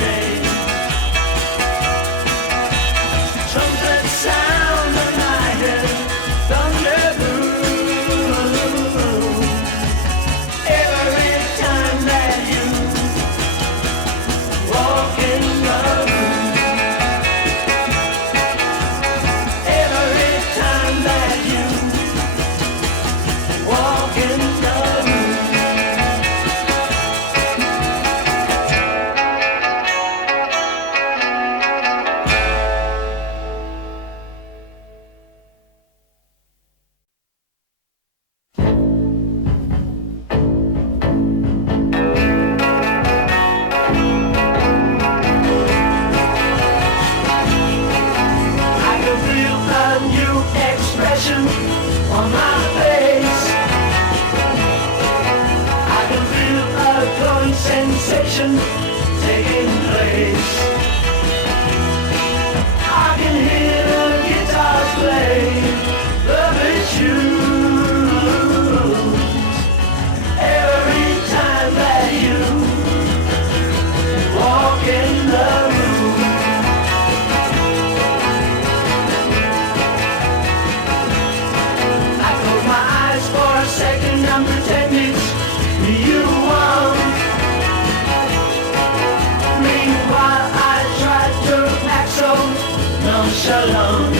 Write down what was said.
name. Trumpet sound in my head, thunder boom. Every time that you walk in the room, every time that you walk in the room. I can feel a new expression on my face. I can feel a glowing sensation taking place. I can hear the guitars play the tunes. Every time that you walk in the room, I close my eyes for a second and pretend it's you want. Meanwhile I try to act so nonchalant.